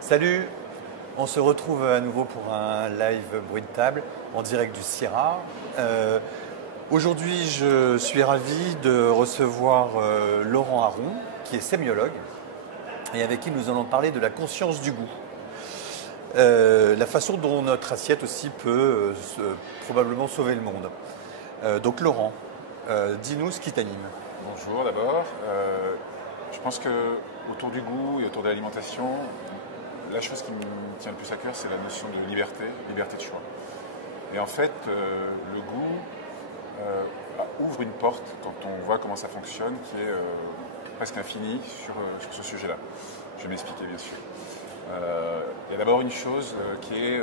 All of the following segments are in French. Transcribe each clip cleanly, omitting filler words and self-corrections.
Salut, on se retrouve à nouveau pour un live bruit de table en direct du CIRA. Aujourd'hui, je suis ravi de recevoir Laurent Aron, qui est sémiologue, et avec qui nous allons parler de la conscience du goût. La façon dont notre assiette aussi peut probablement sauver le monde. Donc Laurent, dis-nous ce qui t'anime. Bonjour d'abord. Je pense que autour du goût et autour de l'alimentation, la chose qui me tient le plus à cœur, c'est la notion de liberté de choix. Et en fait, le goût ouvre une porte quand on voit comment ça fonctionne, qui est presque infinie sur ce sujet-là. Je vais m'expliquer bien sûr. Il y a d'abord une chose qui est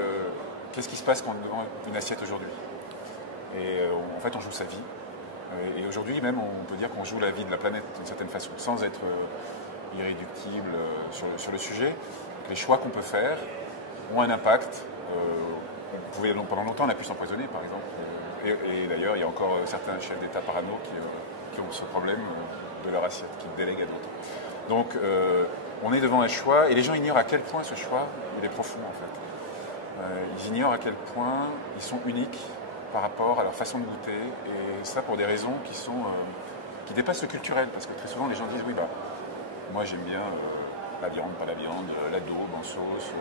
qu'est-ce qui se passe quand on est devant une assiette aujourd'hui. Et en fait, on joue sa vie. Et aujourd'hui même, on peut dire qu'on joue la vie de la planète d'une certaine façon, sans être irréductible sur le sujet. Les choix qu'on peut faire ont un impact. Pendant longtemps, on a pu s'empoisonner, par exemple. Et d'ailleurs, il y a encore certains chefs d'État parano qui ont ce problème de leur assiette, qui délèguent à d'autres. Donc, on est devant un choix, et les gens ignorent à quel point ce choix il est profond, en fait. Ils ignorent à quel point ils sont uniques par rapport à leur façon de goûter, et ça pour des raisons qui dépassent le culturel, parce que très souvent, les gens disent, oui, bah, moi j'aime bien la viande, pas la viande, la daube en sauce,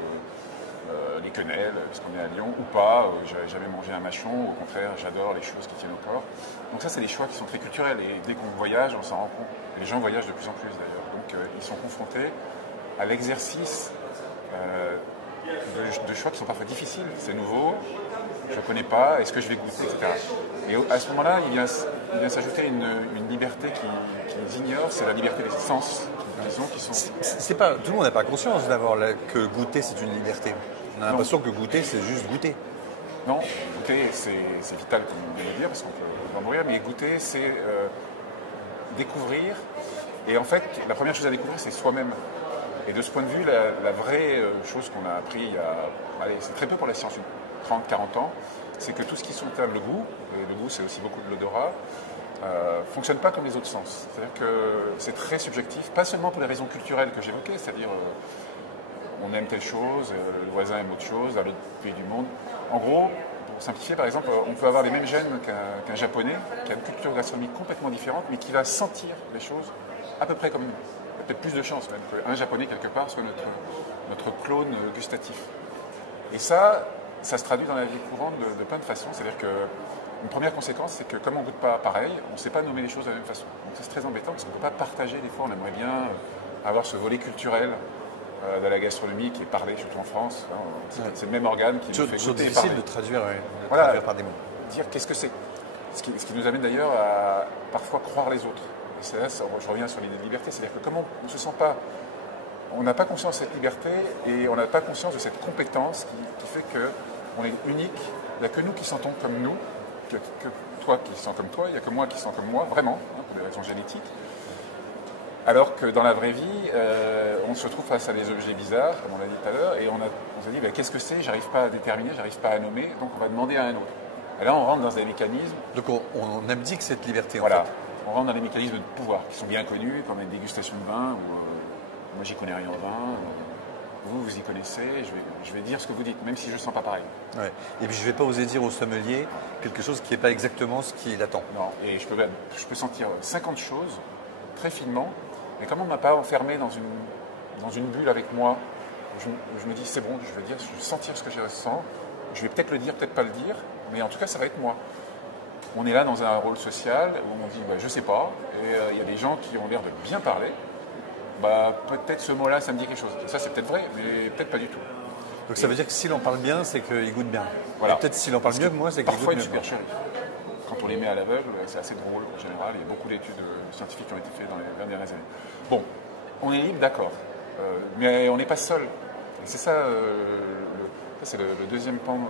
les quenelles, parce qu'on est à Lyon, ou pas, j'avais mangé un mâchon, au contraire, j'adore les choses qui tiennent au corps. Donc ça, c'est des choix qui sont très culturels, et dès qu'on voyage, on s'en rend compte. Et les gens voyagent de plus en plus, d'ailleurs. Donc ils sont confrontés à l'exercice de choix qui sont parfois difficiles. C'est nouveau, je ne connais pas, est-ce que je vais goûter, etc. Et à ce moment-là, il vient s'ajouter une liberté qu'ils ignorent, c'est la liberté des sens. C'est pas, tout le monde n'a pas conscience d'abord que goûter c'est une liberté. On a l'impression que goûter c'est juste goûter. Non, goûter c'est vital comme on vient de dire parce qu'on peut en mourir, mais goûter c'est découvrir. Et en fait, la première chose à découvrir c'est soi-même. Et de ce point de vue, la vraie chose qu'on a appris c'est très peu pour la science, 30, 40 ans, c'est que tout ce qui est sur le goût, et le goût c'est aussi beaucoup de l'odorat, fonctionne pas comme les autres sens. C'est-à-dire que c'est très subjectif, pas seulement pour les raisons culturelles que j'évoquais, c'est-à-dire on aime telle chose, le voisin aime autre chose, à l'autre pays du monde. En gros, pour simplifier par exemple, on peut avoir les mêmes gènes qu'un japonais, qui a une culture gastronomique complètement différente, mais qui va sentir les choses à peu près comme nous. Il y a peut-être plus de chances même qu'un japonais quelque part soit notre clone gustatif. Et ça se traduit dans la vie courante de plein de façons, c'est-à-dire que une première conséquence, c'est que comme on ne goûte pas pareil, on ne sait pas nommer les choses de la même façon. Donc c'est très embêtant parce qu'on ne peut pas partager. Des fois, on aimerait bien avoir ce volet culturel de la gastronomie qui est parlé, surtout en France. C'est le même organe qui nous fait goûter. C'est difficile de traduire, traduire par des mots. Dire qu'est-ce que c'est. Ce qui nous amène d'ailleurs à parfois croire les autres. Et c'est là, je reviens sur l'idée de liberté. C'est-à-dire que comme on ne se sent pas... On n'a pas conscience de cette liberté et on n'a pas conscience de cette compétence qui fait qu'on est unique. Il n'y a que nous qui sentons comme nous. Que toi qui sens comme toi, il n'y a que moi qui sens comme moi, vraiment, pour des raisons génétiques. Alors que dans la vraie vie, on se retrouve face à des objets bizarres, comme on l'a dit tout à l'heure, et on s'est dit, qu'est-ce que c'est? J'arrive pas à déterminer, j'arrive pas à nommer, donc on va demander à un autre. Et là, on rentre dans des mécanismes... Donc on abdique cette liberté, voilà, en fait. On rentre dans des mécanismes de pouvoir qui sont bien connus, comme une dégustation de vin, où moi j'y connais rien en vin, vous y connaissez, je vais dire ce que vous dites, même si je ne sens pas pareil. Ouais. Et puis je ne vais pas oser dire au sommelier quelque chose qui n'est pas exactement ce qu'il attend. Non, et je peux sentir 50 choses très finement, mais comme on ne m'a pas enfermé dans une bulle avec moi, je me dis c'est bon, je vais sentir ce que je ressens, je vais peut-être le dire, peut-être pas le dire, mais en tout cas ça va être moi. On est là dans un rôle social où on dit je ne sais pas, et il y a des gens qui ont l'air de bien parler. Peut-être ce mot-là, ça me dit quelque chose. Ça, c'est peut-être vrai, mais peut-être pas du tout. Donc ça veut dire que s'il en parle bien, c'est qu'il goûte bien. Voilà. Et peut-être s'il en parle mieux que moi, c'est qu'il goûte mieux. Parfois, une supercherie. Quand on les met à l'aveugle, c'est assez drôle en général. Il y a beaucoup d'études scientifiques qui ont été faites dans les dernières années. Bon, on est libre, d'accord. Mais on n'est pas seul. Et c'est ça, c'est le deuxième pan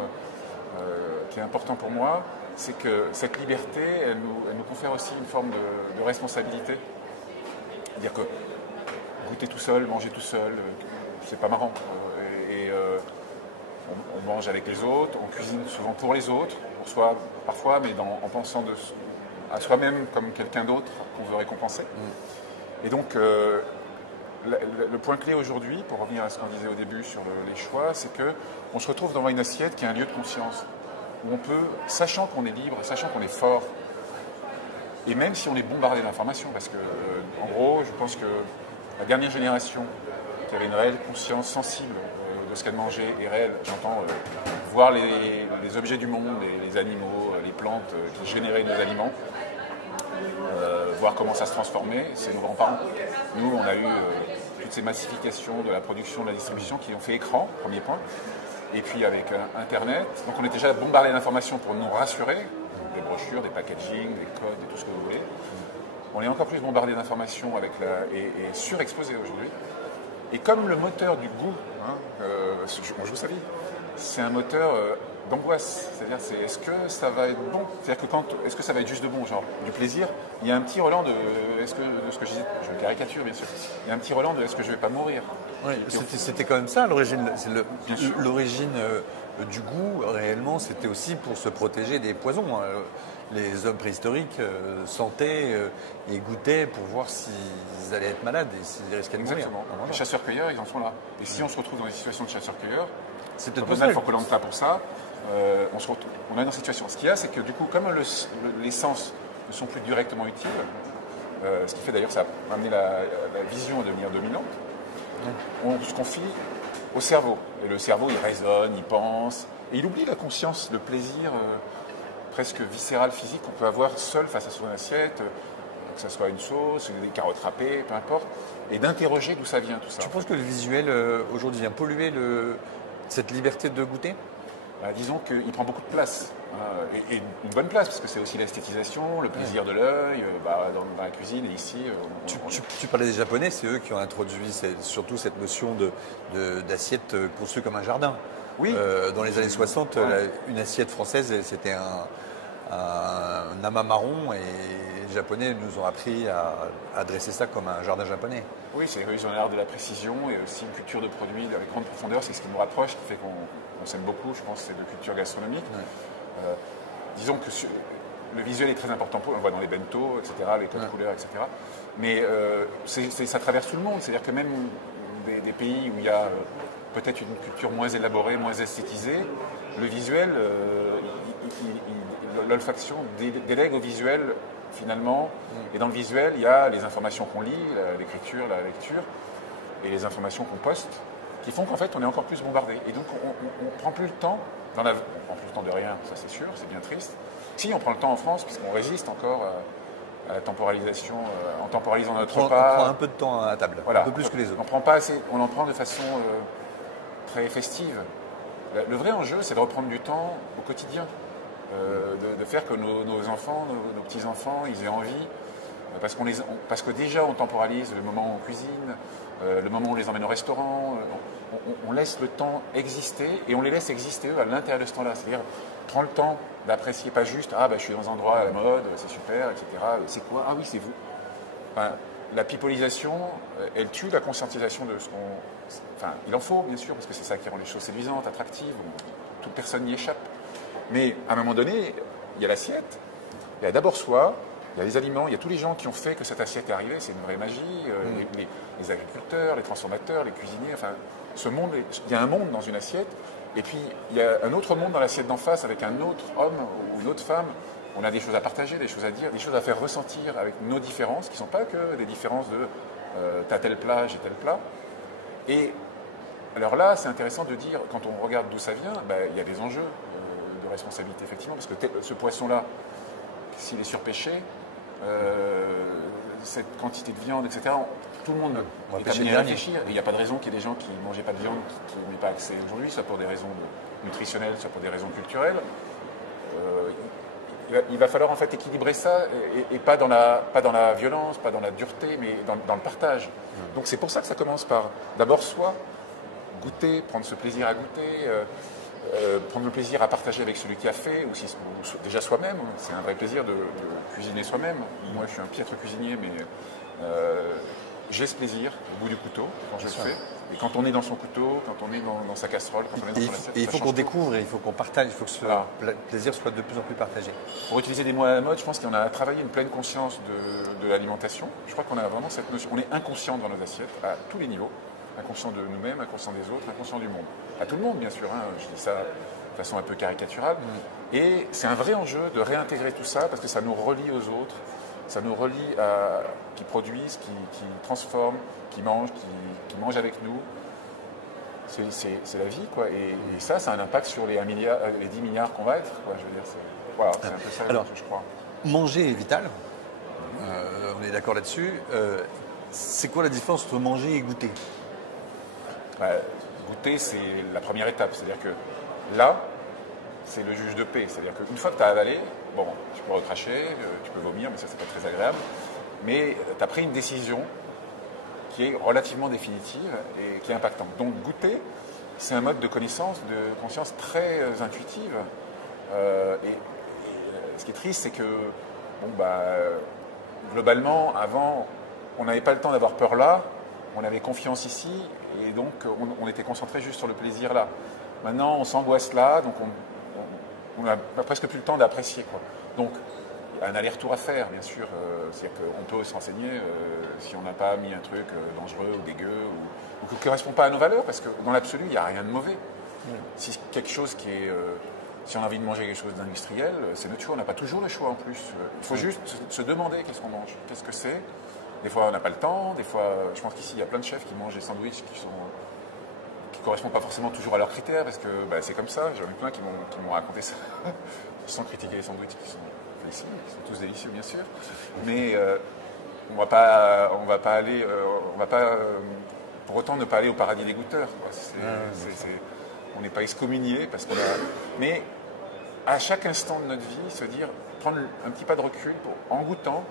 qui est important pour moi. C'est que cette liberté, elle nous confère aussi une forme de responsabilité. C'est-à-dire que goûter tout seul, manger tout seul, c'est pas marrant. On mange avec les autres, on cuisine souvent pour les autres, pour soi parfois, mais en pensant à soi-même comme quelqu'un d'autre qu'on veut récompenser. Et donc, le point clé aujourd'hui, pour revenir à ce qu'on disait au début sur les choix, c'est qu'on se retrouve devant une assiette qui est un lieu de conscience, où on peut, sachant qu'on est libre, sachant qu'on est fort, et même si on est bombardé d'informations, parce que, en gros, je pense que la dernière génération qui avait une réelle conscience sensible de ce qu'elle mangeait est réelle. J'entends voir les objets du monde, les animaux, les plantes qui généraient nos aliments, voir comment ça se transformait, c'est nos grands-parents. Nous, on a eu toutes ces massifications de la production, de la distribution qui ont fait écran, premier point. Et puis avec Internet, donc on est déjà bombardé d'informations pour nous rassurer, des brochures, des packaging, des codes, et tout ce que vous voulez. On est encore plus bombardé d'informations et surexposé aujourd'hui. Et comme le moteur du goût, on joue sa vie, c'est un moteur d'angoisse. C'est-à-dire, est-ce que ça va être bon? C'est-à-dire que est-ce que ça va être juste de bon, genre du plaisir? Il y a un petit relent de ce que je disais, je caricature bien sûr, il y a un petit relent de est-ce que je vais pas mourir? Oui, c'était quand même ça à l'origine. L'origine du goût, réellement, c'était aussi pour se protéger des poisons. Les hommes préhistoriques sentaient et goûtaient pour voir s'ils allaient être malades et s'ils risquaient de mourir. Exactement. Les chasseurs-cueilleurs, ils en sont là. Et si on se retrouve dans des situations de chasseurs-cueilleurs, c'est peut-être pas mal pour Koh-Lanta pour ça, on est dans cette situation. Ce qu'il y a, c'est que du coup, comme les sens ne sont plus directement utiles, ce qui fait d'ailleurs que ça a amené la vision à devenir dominante, on se confie au cerveau. Et le cerveau, il raisonne, il pense, et il oublie la conscience, le plaisir presque viscéral, physique qu'on peut avoir seul face à son assiette, que ce soit une sauce, des carottes râpées, peu importe, et d'interroger d'où ça vient tout ça. Tu penses que le visuel aujourd'hui vient polluer cette liberté de goûter? Disons qu'il prend beaucoup de place, et une bonne place, parce que c'est aussi l'esthétisation, le plaisir de l'œil, dans la cuisine, et ici... Tu parlais des Japonais, c'est eux qui ont introduit surtout cette notion d'assiette conçue comme un jardin. Oui. Dans les années 60, une assiette française, c'était un amas marron, et les Japonais nous ont appris à dresser ça comme un jardin japonais. Oui, c'est l'art de la précision et aussi une culture de produits avec grande profondeur. C'est ce qui nous rapproche, qui fait qu'on s'aime beaucoup, je pense, c'est de culture gastronomique. Ouais. Disons que le visuel est très important pour, on le voit dans les bento, etc., les codes couleurs, etc. Mais ça traverse tout le monde. C'est-à-dire que même des pays où il y a peut-être une culture moins élaborée, moins esthétisée, le visuel, l'olfaction délègue au visuel finalement. Et dans le visuel, il y a les informations qu'on lit, l'écriture, la lecture, et les informations qu'on poste, qui font qu'en fait, on est encore plus bombardé. Et donc, on ne prend plus le temps, on prend plus le temps de rien, ça c'est sûr, c'est bien triste. Si, on prend le temps en France, puisqu'on résiste encore à la temporalisation, en temporalisant notre repas. On prend un peu de temps à table, voilà, un peu plus que les autres. On prend pas assez, on en prend de façon très festive. Le vrai enjeu, c'est de reprendre du temps au quotidien. De faire que nos enfants, nos petits-enfants, ils aient envie, parce que déjà on temporalise le moment où on cuisine, le moment où on les emmène au restaurant, on laisse le temps exister et on les laisse exister eux à l'intérieur de ce temps-là. C'est-à-dire, prends le temps d'apprécier, pas juste « Ah, je suis dans un endroit à la mode, c'est super, etc. C'est quoi? Ah oui, c'est vous. » La pipolisation, elle tue la conscientisation de ce qu'on... Enfin, il en faut, bien sûr, parce que c'est ça qui rend les choses séduisantes, attractives, toute personne n'y échappe. Mais à un moment donné, il y a l'assiette, il y a d'abord soi, il y a les aliments, il y a tous les gens qui ont fait que cette assiette est arrivée, c'est une vraie magie, les agriculteurs, les transformateurs, les cuisiniers, enfin, il y a un monde dans une assiette, et puis il y a un autre monde dans l'assiette d'en face avec un autre homme ou une autre femme. On a des choses à partager, des choses à dire, des choses à faire ressentir avec nos différences, qui ne sont pas que des différences de t'as tel plat, j'ai tel plat. Et alors là, c'est intéressant de dire, quand on regarde d'où ça vient, il y a des enjeux de responsabilité, effectivement, parce que ce poisson-là, s'il est surpêché, cette quantité de viande, etc., tout le monde est amené à réfléchir. Et il n'y a pas de raison qu'il y ait des gens qui ne mangeaient pas de viande, qui n'aient pas accès aujourd'hui, soit pour des raisons nutritionnelles, soit pour des raisons culturelles. Il va falloir en fait équilibrer ça, et pas dans la violence, pas dans la dureté, mais dans le partage. Donc c'est pour ça que ça commence par d'abord soi, goûter, prendre ce plaisir à goûter, prendre le plaisir à partager avec celui qui a fait, ou déjà soi-même. C'est un vrai plaisir de cuisiner soi-même. Moi, je suis un piètre cuisinier, mais j'ai ce plaisir au bout du couteau quand je le fais. Et quand on est dans son couteau, quand on est dans sa casserole, quand on est dans son assiette, et il faut qu'on découvre, et il faut qu'on partage, il faut que ce plaisir soit de plus en plus partagé. Pour utiliser des mots à la mode, je pense qu'on a travaillé une pleine conscience de l'alimentation. Je crois qu'on a vraiment cette notion. On est inconscient dans nos assiettes à tous les niveaux. Inconscient de nous-mêmes, inconscient des autres, inconscient du monde. À tout le monde, bien sûr. Hein. Je dis ça de façon un peu caricaturale. Et c'est un vrai enjeu de réintégrer tout ça parce que ça nous relie aux autres. Ça nous relie à qui produisent, qui transforment, qui mangent avec nous. C'est la vie, quoi. Et ça a un impact sur les 10 milliards qu'on va être, quoi. Je veux dire, voilà, c'est un peu ça. Alors, je crois. Manger est vital. On est d'accord là-dessus. C'est quoi la différence entre manger et goûter? Goûter, c'est la première étape. C'est-à-dire que là, c'est le juge de paix. C'est-à-dire qu'une fois que tu as avalé, bon, tu peux recracher, tu peux vomir, mais ça, c'est pas très agréable. Mais tu as pris une décision qui est relativement définitive et qui est impactante. Donc goûter, c'est un mode de connaissance, de conscience très intuitive. Et ce qui est triste, c'est que globalement, avant, on n'avait pas le temps d'avoir peur là, on avait confiance ici, et donc on était concentré juste sur le plaisir là. Maintenant, on s'angoisse là, donc on n'a presque plus le temps d'apprécier, quoi. Donc, il y a un aller-retour à faire, bien sûr. C'est-à-dire qu'on peut se renseigner si on n'a pas mis un truc dangereux ou dégueu ou qui ne correspond pas à nos valeurs, parce que dans l'absolu, il n'y a rien de mauvais. Si quelque chose qui est... si on a envie de manger quelque chose d'industriel, c'est notre choix. On n'a pas toujours le choix en plus. Il faut juste se demander qu'est-ce qu'on mange, qu'est-ce que c'est. Des fois, on n'a pas le temps. Des fois, je pense qu'ici, il y a plein de chefs qui mangent des sandwichs qui ne correspondent pas forcément toujours à leurs critères, parce que c'est comme ça. J'en ai plein qui m'ont raconté ça, sans critiquer les sandwichs qui sont tous délicieux, bien sûr. Mais on va pas aller, pour autant ne pas aller au paradis des goûteurs, quoi. On n'est pas excommunié parce qu'on a... Mais à chaque instant de notre vie, se dire, prendre un petit pas de recul en goûtant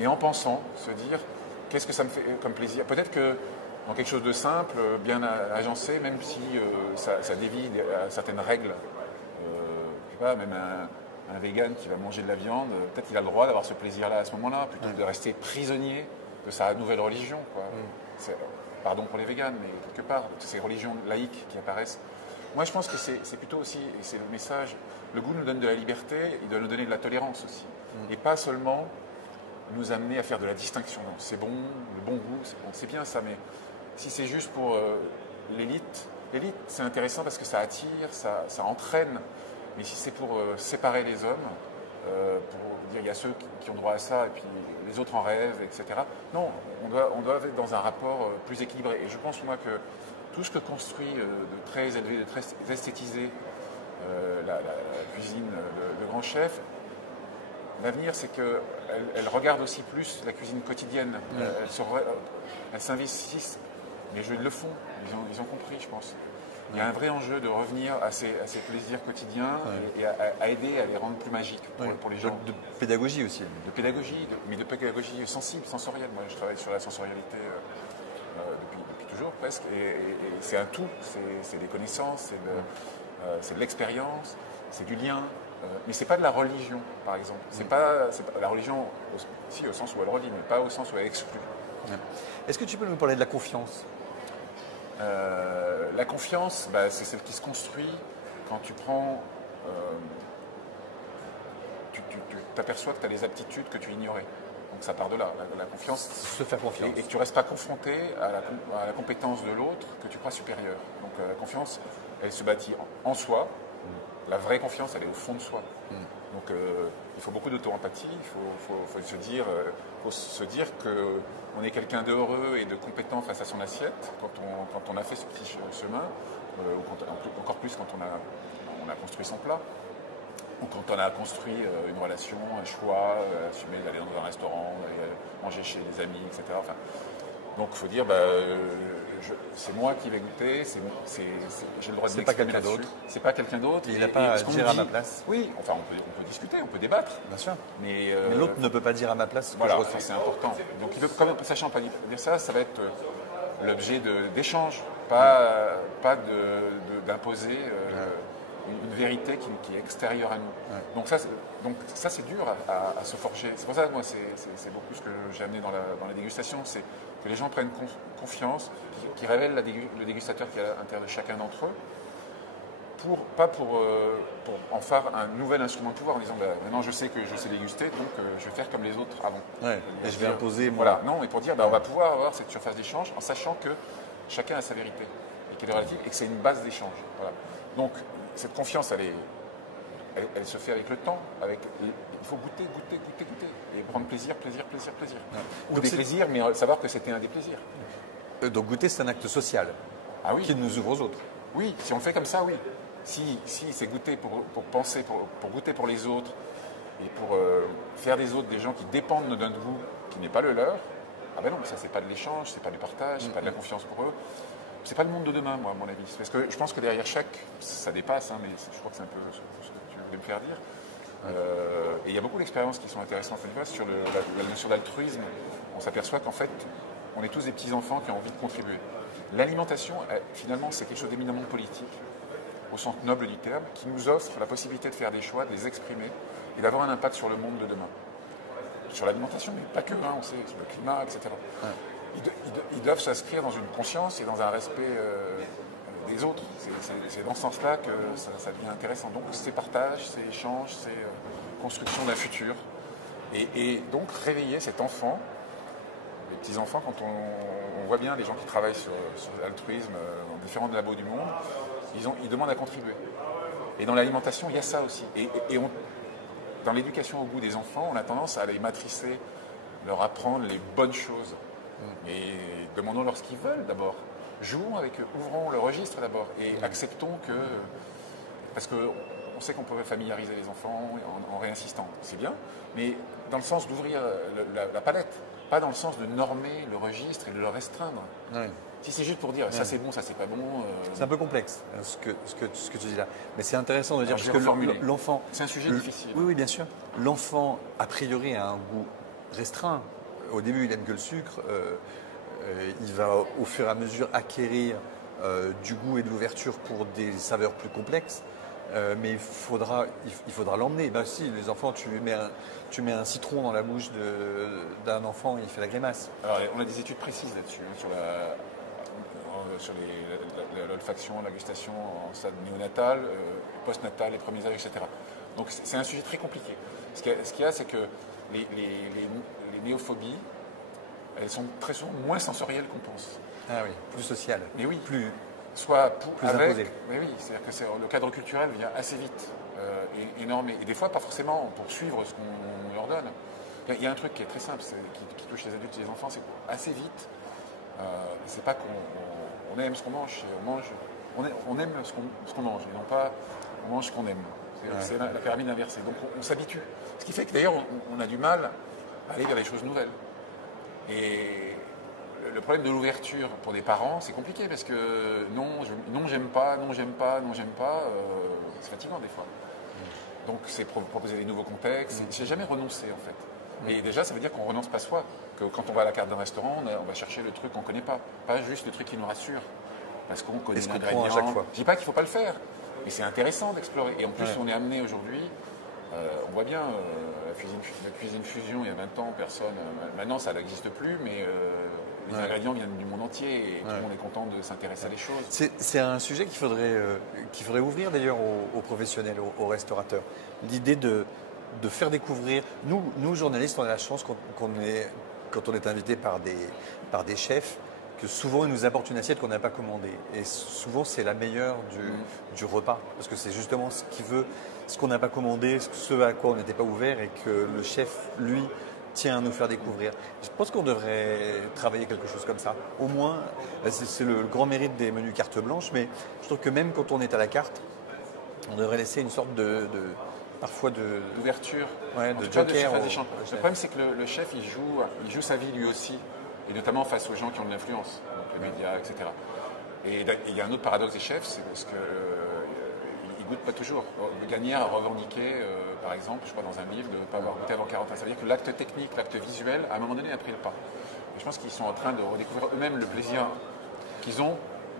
et en pensant, se dire qu'est-ce que ça me fait comme plaisir. Peut-être que dans quelque chose de simple, bien agencé, même si ça dévie certaines règles, je sais pas, même un vegan qui va manger de la viande, peut-être qu'il a le droit d'avoir ce plaisir-là à ce moment-là, plutôt que de rester prisonnier de sa nouvelle religion, quoi. Pardon pour les véganes, mais quelque part, ces religions laïques qui apparaissent. Moi, je pense que c'est plutôt aussi, et c'est le message, le goût nous donne de la liberté, il doit nous donner de la tolérance aussi. Et pas seulement nous amener à faire de la distinction. C'est bon, le bon goût, c'est bien ça, mais si c'est juste pour l'élite, c'est intéressant parce que ça attire, ça entraîne. Mais si c'est pour séparer les hommes, pour dire il y a ceux qui ont droit à ça et puis les autres en rêvent, etc. Non, on doit être dans un rapport plus équilibré. Et je pense, moi, que tout ce que construit de très élevé, de très esthétisé la cuisine de grands chefs, l'avenir, c'est qu'elle regarde aussi plus la cuisine quotidienne. Elles s'investissent, mais ils le font. Ils ont compris, je pense. Il y a un vrai enjeu de revenir à ces plaisirs quotidiens et à aider à les rendre plus magiques pour les gens. De pédagogie aussi. De pédagogie, mais de pédagogie sensible, sensorielle. Moi, je travaille sur la sensorialité depuis toujours presque. Et c'est un tout. C'est des connaissances, c'est de l'expérience, c'est du lien. Mais ce n'est pas de la religion, par exemple. C'est pas la religion, si, au sens où elle relie, mais pas au sens où elle exclut. Est-ce que tu peux nous parler de la confiance ? La confiance, c'est celle qui se construit quand tu prends... tu t'aperçois que tu as des aptitudes que tu ignorais. Donc ça part de là, la confiance. Se faire confiance. Et que tu ne restes pas confronté à la compétence de l'autre que tu crois supérieure. Donc la confiance, elle se bâtit en soi. La vraie confiance, elle est au fond de soi. Donc il faut beaucoup d'auto-empathie, il faut se dire qu'on est quelqu'un d'heureux et de compétent face à son assiette quand on a fait ce petit chemin, ou encore plus quand on a construit son plat, ou quand on a construit une relation, un choix, assumé d'aller dans un restaurant, d'aller manger chez des amis, etc. Enfin, donc il faut dire, c'est moi qui vais goûter, j'ai le droit de m'exprimer là-dessus. C'est pas quelqu'un d'autre. Il n'a pas à dire à ma place. Oui, enfin on peut discuter, on peut débattre. Bien sûr. Mais l'autre ne peut pas dire à ma place ce que je ressens. C'est important. Donc sachant pas dire ça, ça va être l'objet d'échanges, pas d'imposer une vérité qui est extérieure à nous. Ouais. Donc ça c'est dur à se forger. C'est pour ça que moi, c'est beaucoup ce que j'ai amené dans la dégustation, c'est que les gens prennent confiance, qui révèlent le dégustateur qui est à l'intérieur de chacun d'entre eux, pas pour en faire un nouvel instrument de pouvoir en disant maintenant je sais que je sais déguster, donc je vais faire comme les autres avant. Ouais, et je vais imposer. Voilà, non, et pour dire on va pouvoir avoir cette surface d'échange en sachant que chacun a sa vérité et qu'elle est relative et que c'est une base d'échange. Voilà. Donc cette confiance, elle se fait avec le temps, il faut goûter et prendre plaisir. Ouais. Ou Donc des plaisirs, mais savoir que c'était un des plaisirs. Donc goûter, c'est un acte social Ah oui. qui nous ouvre aux autres. Oui, si on le fait comme ça, oui. Si c'est goûter pour penser, pour goûter pour les autres et pour faire des autres des gens qui dépendent d'un goût qui n'est pas le leur, ah ben non, ça c'est pas de l'échange, c'est pas du partage, c'est pas de la confiance pour eux. C'est pas le monde de demain, moi, à mon avis. Parce que je pense que derrière ça dépasse, mais je crois que c'est un peu ce que tu voulais me faire dire. Et il y a beaucoup d'expériences qui sont intéressantes sur la notion d'altruisme. On s'aperçoit qu'en fait, on est tous des petits-enfants qui ont envie de contribuer. L'alimentation, finalement, c'est quelque chose d'éminemment politique, au sens noble du terme, qui nous offre la possibilité de faire des choix, de les exprimer et d'avoir un impact sur le monde de demain. Sur l'alimentation, mais pas que, on sait, sur le climat, etc. Ouais. Ils doivent s'inscrire dans une conscience et dans un respect des autres. C'est dans ce sens-là que ça devient intéressant. Donc c'est partage, c'est échange, c'est construction d'un futur. Et donc réveiller cet enfant, les petits-enfants, quand on voit bien les gens qui travaillent sur l'altruisme dans différents labos du monde, ils demandent à contribuer. Et dans l'alimentation, il y a ça aussi. Dans l'éducation au goût des enfants, on a tendance à les matricer, leur apprendre les bonnes choses. Et demandons-leur ce qu'ils veulent d'abord. Jouons avec eux, ouvrons le registre d'abord et acceptons que... Parce qu'on sait qu'on pourrait familiariser les enfants en réinsistant, c'est bien, mais dans le sens d'ouvrir la palette, pas dans le sens de normer le registre et de le restreindre. Ouais. Si c'est juste pour dire ça c'est bon, ça c'est pas bon... C'est un peu complexe ce que tu dis là. Mais c'est intéressant de dire Alors, parce que reformuler. l'enfant... C'est un sujet difficile. Oui, bien sûr. L'enfant, a priori, a un goût restreint. Au début, il aime que le sucre. Il va, au fur et à mesure, acquérir du goût et de l'ouverture pour des saveurs plus complexes. Mais il faudra l'emmener. Ben, si, les enfants, tu mets un citron dans la bouche d'un enfant, il fait la grimace. Alors, on a des études précises là-dessus, sur l'olfaction, la gustation en stade néonatal, postnatal, les premiers âges, etc. Donc c'est un sujet très compliqué. Ce qu'il y a, c'est que les néophobies, elles sont très souvent moins sensorielles qu'on pense. Ah oui, plus social. Mais oui, plus avec. imposé. Mais oui, c'est-à-dire que le cadre culturel vient assez vite et normé. Et des fois, pas forcément pour suivre ce qu'on leur donne. Il y a un truc qui est très simple, qui touche les adultes et les enfants, c'est qu'assez vite, c'est pas qu'on aime ce qu'on mange, on aime ce qu'on mange, et non pas on mange ce qu'on aime. C'est la pyramide inversée. Donc on s'habitue. Ce qui fait que d'ailleurs on a du mal à aller vers des choses nouvelles. Et le problème de l'ouverture pour des parents, c'est compliqué parce que j'aime pas, c'est fatigant des fois. Donc c'est proposer des nouveaux contextes, c'est jamais renoncer en fait. Et déjà ça veut dire qu'on renonce pas soi, que quand on va à la carte d'un restaurant, on va chercher le truc qu'on connaît pas juste le truc qui nous rassure. Parce qu'on connaît l'ingrédient. À chaque fois. Je dis pas qu'il faut pas le faire, mais c'est intéressant d'explorer. Et en plus on est amené aujourd'hui, on voit bien la cuisine fusion il y a 20 ans, personne. Maintenant ça n'existe plus, mais les ingrédients viennent du monde entier et tout le monde est content de s'intéresser à des choses. C'est un sujet qu'il faudrait ouvrir d'ailleurs aux professionnels, aux restaurateurs. L'idée de faire découvrir. Nous journalistes, on a la chance quand on est invité par des chefs, que souvent ils nous apportent une assiette qu'on n'a pas commandée. Et souvent c'est la meilleure du repas. Parce que c'est justement ce qu'on n'a pas commandé, ce à quoi on n'était pas ouvert et que le chef, lui, tient à nous faire découvrir. Je pense qu'on devrait travailler quelque chose comme ça. Au moins, c'est le grand mérite des menus carte blanche, mais je trouve que même quand on est à la carte, on devrait laisser une sorte parfois d'ouverture, de joker. Le problème c'est que le chef il joue sa vie lui aussi, et notamment face aux gens qui ont de l'influence, donc les médias, etc. Et il y a un autre paradoxe des chefs, c'est parce qu'ils ne goûtent pas toujours. Gagnère a revendiqué, par exemple, je crois dans un livre, de ne pas avoir goûté avant 40 ans. Ça veut dire que l'acte technique, l'acte visuel, à un moment donné, a pris le pas. Et je pense qu'ils sont en train de redécouvrir eux-mêmes le plaisir qu'ils ont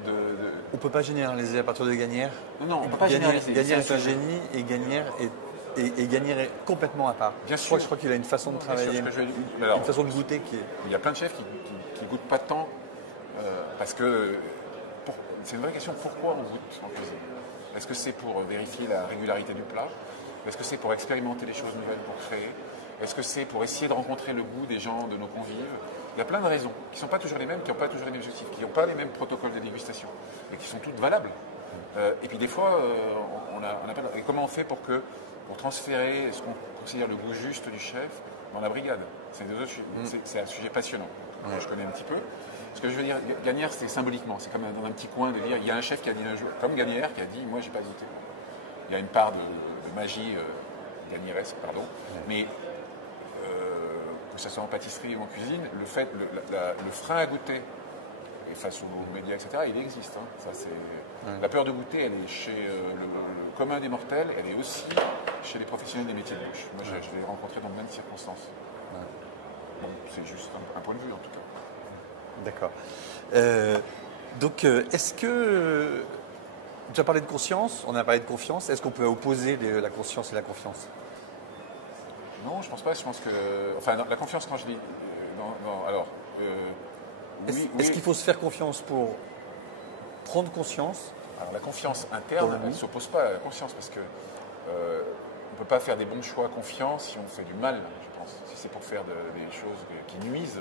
On ne peut pas généraliser à partir de Gagnère. Non, on ne peut pas généraliser. Gagnère est un génie et Gagnère est complètement à part. Bien sûr. Je crois qu'il a une façon de travailler, une façon de goûter qui est... Il y a plein de chefs qui goûtent pas tant parce que c'est une vraie question, pourquoi on goûte en cuisine? Est-ce que c'est pour vérifier la régularité du plat? Est-ce que c'est pour expérimenter des choses nouvelles, pour créer? Est-ce que c'est pour essayer de rencontrer le goût des gens, de nos convives? Il y a plein de raisons qui ne sont pas toujours les mêmes, qui n'ont pas toujours les mêmes objectifs, qui n'ont pas les mêmes protocoles de dégustation, et qui sont toutes valables. Et puis des fois, on a pas... Et comment on fait pour transférer ce qu'on considère le goût juste du chef dans la brigade? C'est un sujet passionnant. Je connais un petit peu. Ce que je veux dire, Gagnère, c'est symboliquement, c'est comme dans un petit coin de dire, il y a un chef qui a dit un jour, comme Gagnère, qui a dit, moi, j'ai pas goûté. Il y a une part de magie gagnèresque, pardon, mais que ce soit en pâtisserie ou en cuisine, le frein à goûter, et face aux médias, etc., il existe. Hein. Ça, la peur de goûter, elle est chez le commun des mortels, elle est aussi chez les professionnels des métiers de bouche. Moi, je l'ai rencontré dans plein de circonstances. Bon, c'est juste un point de vue, en tout cas. D'accord. Donc, est-ce que... Tu as parlé de conscience, on a parlé de confiance. Est-ce qu'on peut opposer la conscience et la confiance? Non, je pense pas. Je pense que... Enfin, la confiance, quand je dis... Est-ce qu'il faut se faire confiance pour prendre conscience? Alors, la confiance interne ne s'oppose pas à la conscience, parce que on ne peut pas faire des bons choix confiants si on fait du mal, je pense. Si c'est pour faire des choses qui nuisent,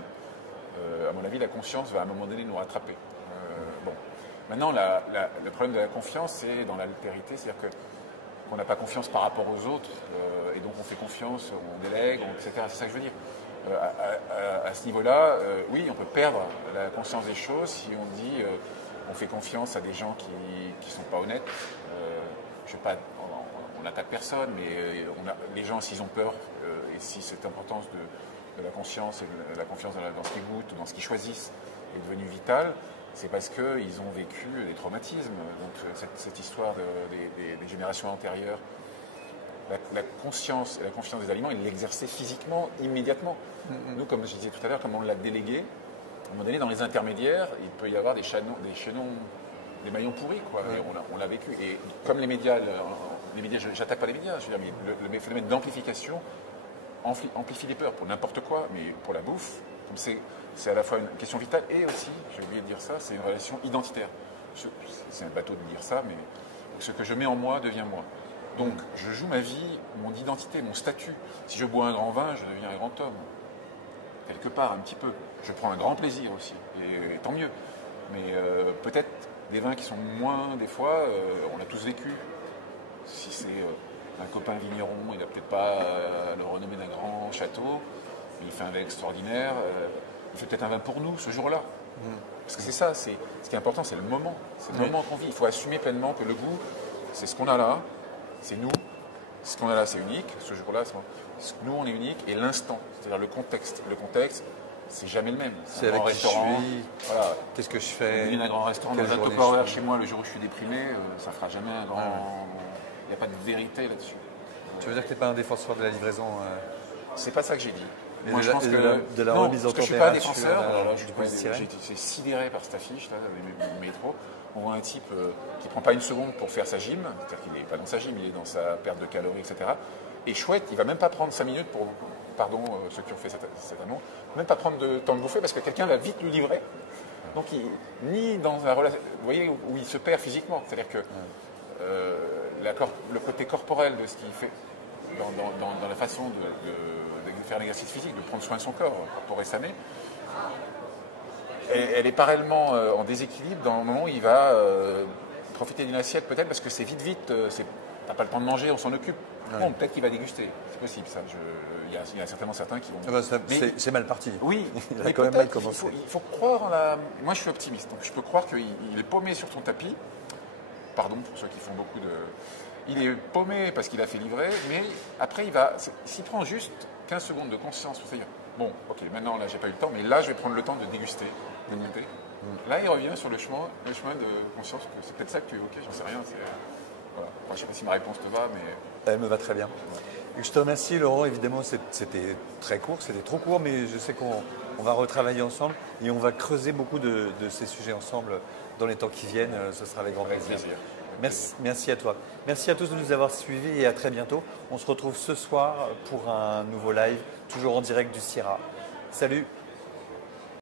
à mon avis, la conscience va à un moment donné nous rattraper. Bon. Maintenant, le problème de la confiance, c'est dans l'altérité, c'est-à-dire qu'on n'a pas confiance par rapport aux autres, et donc on fait confiance, on délègue, etc. C'est ça que je veux dire. À ce niveau-là, oui, on peut perdre la conscience des choses si on dit on fait confiance à des gens qui ne sont pas honnêtes. Je sais pas, on n'attaque personne, mais les gens, s'ils ont peur, et si cette importance de la conscience et de la confiance dans ce qu'ils goûtent, dans ce qu'ils choisissent, est devenue vitale, c'est parce qu'ils ont vécu des traumatismes. Donc cette histoire des générations antérieures, la conscience et la confiance des aliments, ils l'exerçaient physiquement, immédiatement. Nous, comme je disais tout à l'heure, comme on l'a délégué, à un moment donné, dans les intermédiaires, il peut y avoir des chaînons, des maillons pourris, quoi. Et on l'a vécu. Et comme les médias, j'attaque pas les médias, je veux dire, mais le phénomène d'amplification amplifie les peurs pour n'importe quoi, mais pour la bouffe, c'est à la fois une question vitale et aussi, j'ai oublié de dire ça, c'est une relation identitaire. C'est un bateau de dire ça, mais ce que je mets en moi devient moi. Donc, je joue ma vie, mon identité, mon statut. Si je bois un grand vin, je deviens un grand homme. Quelque part, un petit peu. Je prends un grand plaisir aussi, et tant mieux. Mais peut-être des vins qui sont moins, des fois, on l'a tous vécu. Si c'est un copain vigneron, il n'a peut-être pas le renommé d'un grand château, mais il fait un vin extraordinaire. Il fait peut-être un vin pour nous, ce jour-là. Parce que c'est ça, ce qui est important, c'est le moment. C'est le moment qu'on vit. Il faut assumer pleinement que le goût, c'est ce qu'on a là. C'est nous, ce qu'on a là, c'est unique. Ce jour-là, nous, on est unique. Et l'instant, c'est-à-dire le contexte. Le contexte, c'est jamais le même. C'est avec qui je suis, voilà. Qu'est-ce que je fais. Un grand restaurant dans un Tupperware chez moi, le jour où je suis déprimé, ça ne fera jamais un grand... Il n'y a pas de vérité là-dessus. Tu veux dire que tu n'es pas un défenseur de la livraison C'est pas ça que j'ai dit. Moi, je pense que de la remise en température. Je ne suis pas un défenseur. J'ai sidéré par cette affiche, là, le métro. On voit un type qui ne prend pas une seconde pour faire sa gym, c'est-à-dire qu'il n'est pas dans sa gym, il est dans sa perte de calories, etc. Et chouette, il ne va même pas prendre 5 minutes pour, pardon, ceux qui ont fait cet annonce, même pas prendre de temps de bouffer parce que quelqu'un va vite lui livrer. Donc, ni dans un relation, vous voyez, où il se perd physiquement, c'est-à-dire que le côté corporel de ce qu'il fait, dans la façon de faire l'exercice physique, de prendre soin de son corps, corporel sané, elle est parallèlement en déséquilibre dans le moment où il va profiter d'une assiette peut-être parce que c'est vite, t'as pas le temps de manger, on s'en occupe. Ouais. Bon, peut-être qu'il va déguster, c'est possible ça. Il y a certainement certains qui vont... c'est mal parti. Oui, il a quand même mal commencé. Il faut croire en la... Moi je suis optimiste, donc je peux croire qu'il est paumé sur ton tapis. Pardon pour ceux qui font beaucoup de... Il est paumé parce qu'il a fait livrer, mais après s'il prend juste 15 secondes de conscience pour se dire bon, ok, maintenant là j'ai pas eu le temps, mais là je vais prendre le temps de déguster, de goûter. Là il revient sur le chemin de conscience, que c'est peut-être ça que tu évoquais, j'en sais rien. Voilà. Moi, je ne sais pas si ma réponse te va, mais... Elle me va très bien. Ouais. Je te remercie Laurent, évidemment c'était très court, c'était trop court, mais je sais qu'on va retravailler ensemble et on va creuser beaucoup de ces sujets ensemble dans les temps qui viennent, ce sera avec grand Avec plaisir. plaisir. Merci à toi. Merci à tous de nous avoir suivis et à très bientôt. On se retrouve ce soir pour un nouveau live, toujours en direct du Sierra. Salut!